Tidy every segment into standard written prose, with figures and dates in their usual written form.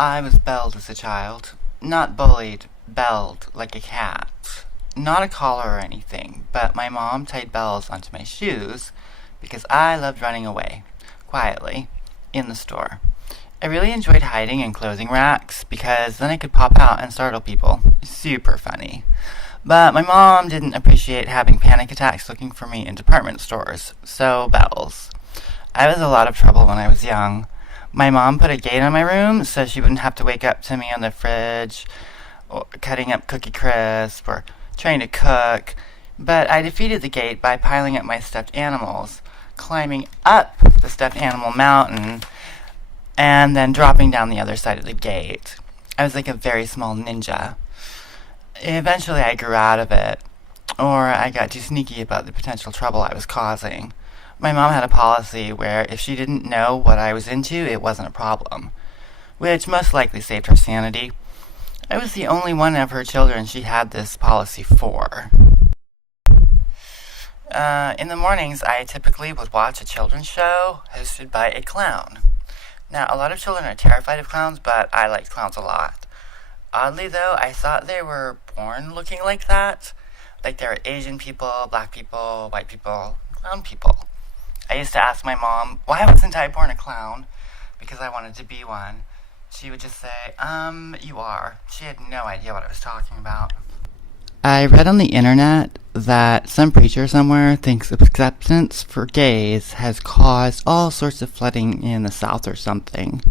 I was belled as a child. Not bullied, belled like a cat. Not a collar or anything, but my mom tied bells onto my shoes because I loved running away, quietly, in the store. I really enjoyed hiding in clothing racks because then I could pop out and startle people. Super funny. But my mom didn't appreciate having panic attacks looking for me in department stores, so bells. I was a lot of trouble when I was young. My mom put a gate on my room so she wouldn't have to wake up to me on the fridge, or cutting up Cookie Crisp, or trying to cook. But I defeated the gate by piling up my stuffed animals, climbing up the stuffed animal mountain, and then dropping down the other side of the gate. I was like a very small ninja. Eventually I grew out of it, or I got too sneaky about the potential trouble I was causing. My mom had a policy where if she didn't know what I was into, it wasn't a problem, which most likely saved her sanity. I was the only one of her children she had this policy for. In the mornings, I typically would watch a children's show hosted by a clown. Now, a lot of children are terrified of clowns, but I liked clowns a lot. Oddly, though, I thought they were born looking like that. Like there were Asian people, black people, white people, clown people. I used to ask my mom, why wasn't I born a clown? Because I wanted to be one. She would just say, you are. She had no idea what I was talking about. I read on the internet that some preacher somewhere thinks acceptance for gays has caused all sorts of flooding in the South or something.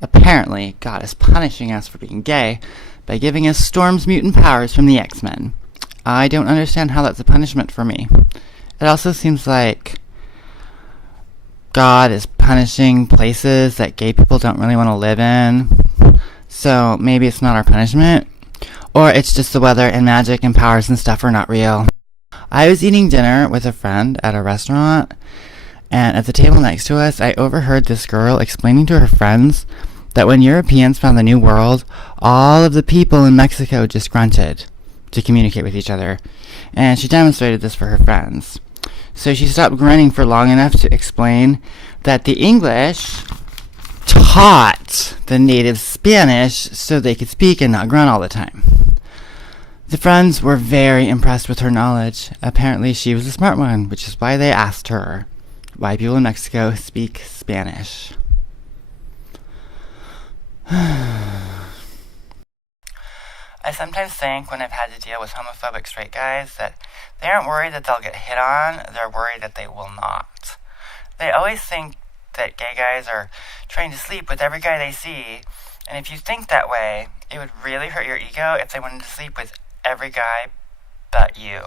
Apparently, God is punishing us for being gay by giving us Storm's mutant powers from the X-Men. I don't understand how that's a punishment for me. It also seems like God is punishing places that gay people don't really want to live in. So maybe it's not our punishment. Or it's just the weather and magic and powers and stuff are not real. I was eating dinner with a friend at a restaurant, and at the table next to us, I overheard this girl explaining to her friends that when Europeans found the New World, all of the people in Mexico just grunted to communicate with each other. And she demonstrated this for her friends. So she stopped grunting for long enough to explain that the English taught the native Spanish so they could speak and not grunt all the time. The friends were very impressed with her knowledge. Apparently she was a smart one, which is why they asked her why people in Mexico speak Spanish. I sometimes think when I've had to deal with homophobic straight guys that they aren't worried that they'll get hit on, they're worried that they will not. They always think that gay guys are trying to sleep with every guy they see, and if you think that way, it would really hurt your ego if they wanted to sleep with every guy but you.